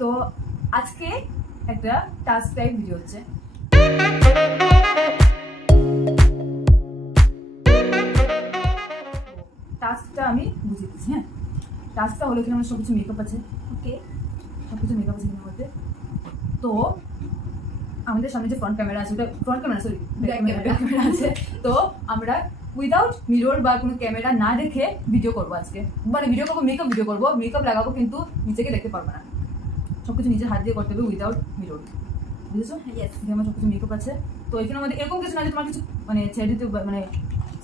তো আজকে একটা টাস্ক টাইপ ভিডিও হচ্ছে। টাস্কটা আমি বুঝিয়ে দিচ্ছি। হ্যাঁ, টাস্কটা হলো এখানে আমার সবকিছু মেকআপ আছে। ওকে, সবকিছু মেকআপ আছে এখানের মধ্যে। তো আমাদের সামনে যে ফ্রন্ট ক্যামেরা আছে, ওটা front camera, sorry back camera আছে। তো আমরা উইদাউট মিরর বা কোনো ক্যামেরা না দেখে ভিডিও করবো আজকে। মানে ভিডিও করবো, মেকআপ ভিডিও করবো, মেকআপ লাগাবো, কিন্তু নিজেকে দেখতে পারবো না। সবকিছু নিজের হাত দিয়ে করতে হবে উইদাউট মিরর। বুঝেছো? ইয়েস, আমার সবকিছু মেকআপ আছে। তো এখানে আমাদের এরকম কিছু না যে তোমার কিছু মানে ছেড়ে দিতে, মানে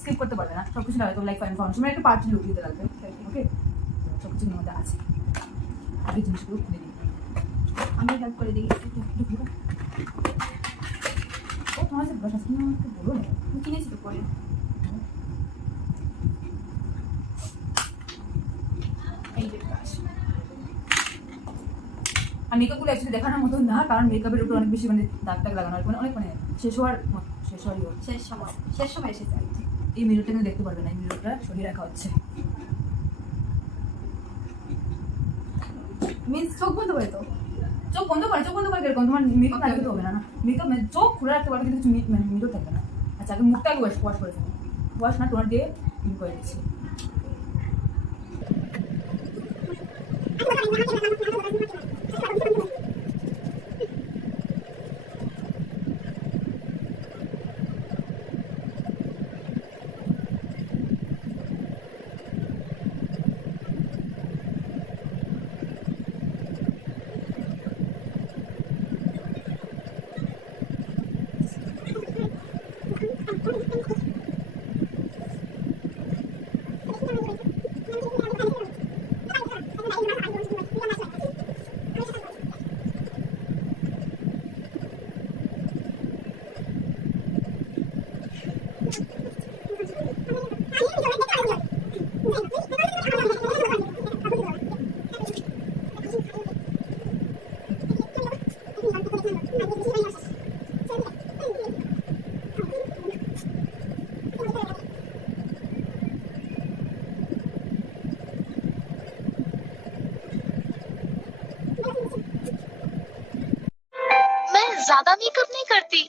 স্কিপ করতে পারবে না। সবকিছু লাগাতে লাইক ফাউন্ডেশন, একটা পার্টি লুক দিতে লাগবে। ওকে, সবকিছু মধ্যে আছে। আগে জিনিসগুলো খুলে দিই, আমি হেল্প করে দিই। ও তোমার যে ব্রাশ আছে না, আমাকে বলো না, আমি কিনেছি তো পরে। এই যে ব্রাশ। আর মেকআপগুলো অ্যাকচুয়ালি দেখানোর মতো না, কারণ মেকআপের উপর অনেক বেশি মানে দাগ টাগ লাগানো হয়, মানে অনেক মানে শেষ সময় এসেছে। এই মিররটা কিন্তু দেখতে পারবে না, এই মিররটা সরিয়ে রাখা হচ্ছে। মিন্স চোখ বন্ধ করে, তো চোখ বন্ধ করে এরকম তোমার মেকআপ লাগাতে হবে না। মেকআপ চোখ খুলে রাখতে পারবে, কিন্তু কিছু মানে মিরর থাকবে না। আচ্ছা, আগে মুখটা আগে ওয়াশ করে ফেলো। ওয়াশ না, টোনার দিয়ে করে দিচ্ছি। ज्यादा मेकअप नहीं करती।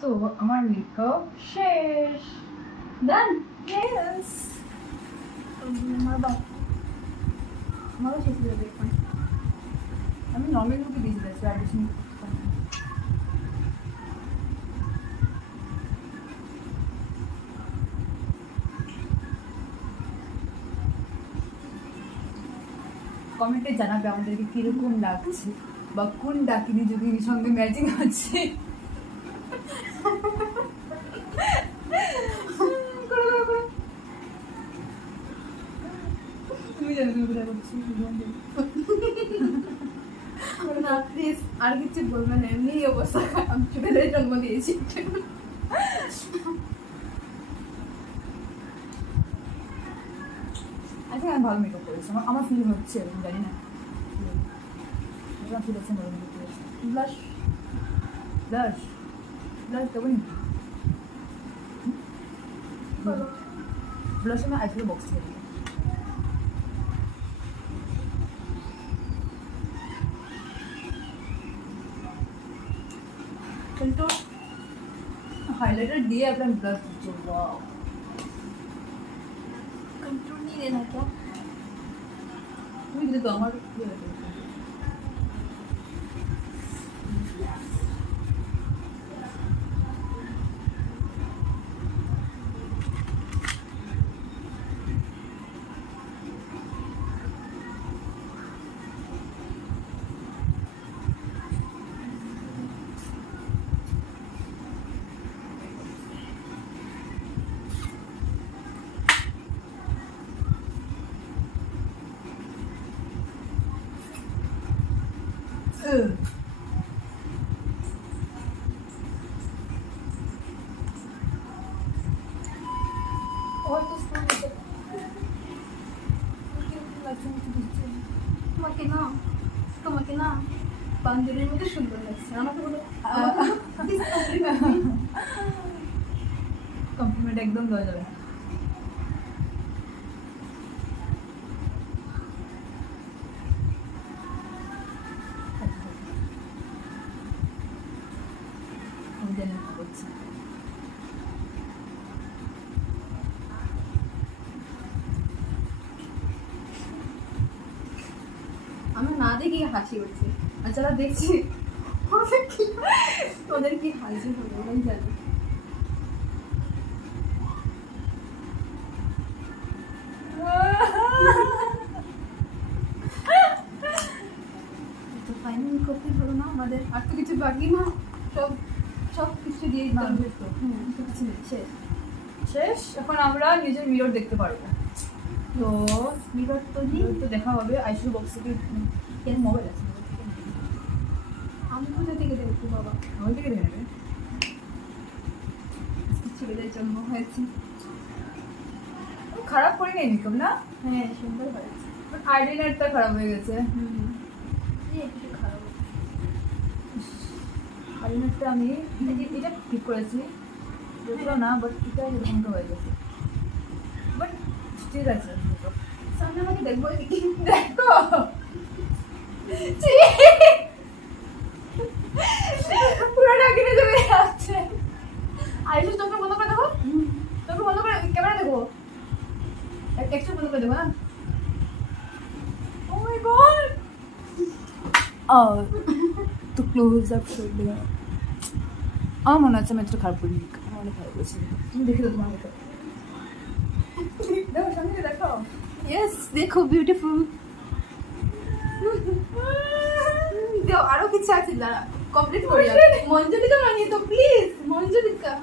তো আমার মেকআপ শেষ। ডান। ইয়েস। আমারও শেষ হয়ে যাবে এখন। আমি নর্মাল লুকে দিয়ে দিয়েছি আর বেশি কমেন্টে জানাবে আমাদেরকে কিরকম লাগছে বা কোন ডাকিনি যোগিনীর সঙ্গে ম্যাচিং হচ্ছে। তুমি জানো তুমি কোথায় করছি না প্লিজ আর কিছু বলবেন না, এমনি অবস্থা খারাপ, ছোটদের জন্ম দিয়েছি। আচ্ছা আমি ভালো মেকআপ করেছি, আমার ফিল হচ্ছে এরকম, জানি না আমার ফিল হচ্ছে ভালো মেকআপ করেছি। ব্লাশ ব্লাশ ব্লাশ দেবো নি? ব্লাশ আমি আইসলে বক্স থেকে দিই। কিন্তু हाइलाइटर दिए अपना ब्लश जो वाओ कंट्रोल नहीं देना क्या? তুমি দিলে তো আমার ইয়ে হয়ে যাবে। और तो তোমাকে না বান্ধবীর মধ্যে সুন্দর লাগছে, আমাকে বলো কমপ্লিমেন্ট একদম দেওয়া যাবে। আমি জানি কি করছি। আমার না দেখি হাসি হচ্ছে, আর যারা দেখছি ওদের কি হাসি হবে ওরাই জানে। তো ফাইনালি কমপ্লিট হলো না আমাদের, আর তো কিছু বাকি না, সব সব কিছু দিয়ে দিলাম। তো কিছু নেই, শেষ শেষ। এখন আমরা নিজের মিরর দেখতে পারবো। তো মিরর তো নেই, তো দেখা হবে আইসু বক্স থেকে। মোবাইল আছে আমি কোথা থেকে দেখবো বাবা? ওই থেকে দেখে নেবে। ছেলেদের জন্ম হয়েছে। খারাপ করি নাই মেকআপ না, হ্যাঁ, সুন্দর হয়েছে। বাট আইলাইনারটা খারাপ হয়ে গেছে। এই একটু খারাপ। আইলাইনারটা আমি এটা ঠিক করেছি, যদিও না, বাট এটা এরকমটা হয়ে গেছে। বাট ঠিক আছে makeup। সামনে আমাকে দেখবো এদিকে। দেখো পুরোটা কিনে দেবে আছে। আয়ুষ তোকে বন্ধ করে দেখো, তোকে বন্ধ করে ক্যামেরা দেখো, টেক্সচার বন্ধ করে দেবো না। ও মাই গড, তো ক্লোজ আপ করে দিলাম। আমার মনে হচ্ছে আমি একটু খারাপ করিনি, আমার অনেক ভালো করেছি। তুমি দেখে দাও তোমার মেকআপ, দেখো সামনে দেখো। ইয়েস, দেখো বিউটিফুল। দেও আরো কিছু আছে, দাঁড়া কমপ্লিট করি। মঞ্জুলিকা বানিয়ে তো প্লিজ, মঞ্জুলিকা।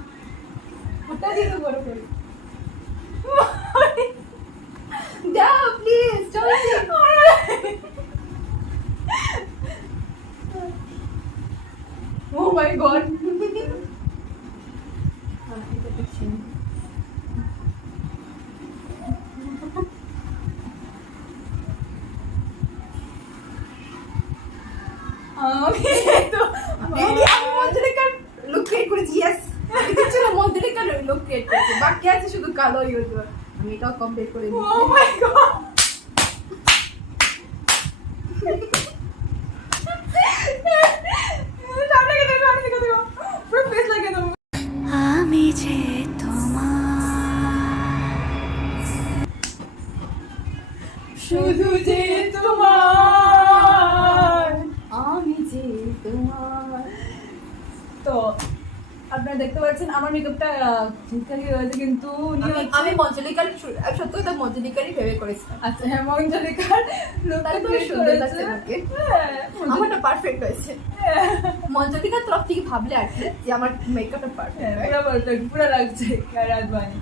ওটা দিয়ে তো বড় করে দাও প্লিজ, চলছি। ও মাই গড, এটা দেখছি। আমি তো Really? আমি মঞ্জুলিকার look create করেছি, yes. আমি কিছু না, মঞ্জুলিকার look create করেছি। বাকি আছে শুধু কালো ইউটিউবার। আমি এটাও কমপ্লিট করে ও দিচ্ছি। মাই গড, সামনে গিয়ে দেখো, সামনে গিয়ে দেখো, পুরো ফেস লাগিয়ে দেবো। আমি যে তোমার শুধু যে তোমার। আমি যে তোমার। তো আপনারা দেখতে পাচ্ছেন আমার মেকআপটা ঠিকঠাকই হয়েছে, কিন্তু উনি হচ্ছে- আমি মঞ্জুলিকার সত্যি কথা মঞ্জুলিকারই ভেবে করেছিলাম। আচ্ছা হ্যাঁ, মঞ্জলিকার লোকটা তাই তো তুমি সুন্দর লাগছে করেছে। আমাকে। হ্যাঁ, আমারটা পারফেক্ট হয়েছে। মঞ্জলিকার তরফ থেকে ভাবলে আর কি যে আমার মেকআপটা হ্যাঁ, পারফেক্ট। পুরো perfect, পুরো লাগছে রাজবাণী।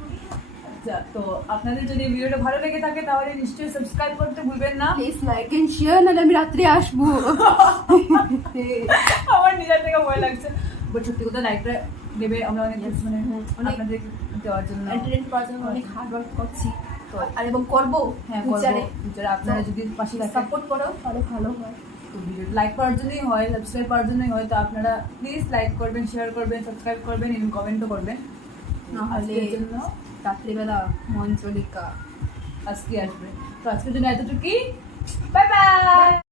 আচ্ছা, তো আপনাদের যদি ভিডিওটা ভালো লেগে থাকে তাহলে নিশ্চয়ই সাবস্ক্রাইব করতে ভুলবেন না। প্লিজ লাইক এন্ড শেয়ার, নাহলে আমি রাত্রে আসবো। আমার নিজের থেকে ভয় লাগছে, বাট সত্যি কথা লাইকটা দেবে, আমরা অনেক Yes. মানে অনেক- আপনাদের দেওয়ার জন্য এন্টারটেইন করার জন্য অনেক হার্ড ওয়ার্ক করছি তো, আর এবং করবো। হ্যাঁ ফিউচারে ফিউচারে আপনারা যদি পাশে থাকেন, সাপোর্ট করো তাহলে ভালো হয়। তো ভিডিও লাইক করার জন্যই হয়, সাবস্ক্রাইব করার জন্যই হয়, তো আপনারা প্লিজ লাইক করবেন, শেয়ার করবেন, সাবস্ক্রাইব করবেন এবং কমেন্টও করবেন। নাহলে আজকের জন্য রাত্রিবেলা মঞ্জলিকা আজকে আসবে, তো আজকের জন্য এতটুকুই, বাই বাই।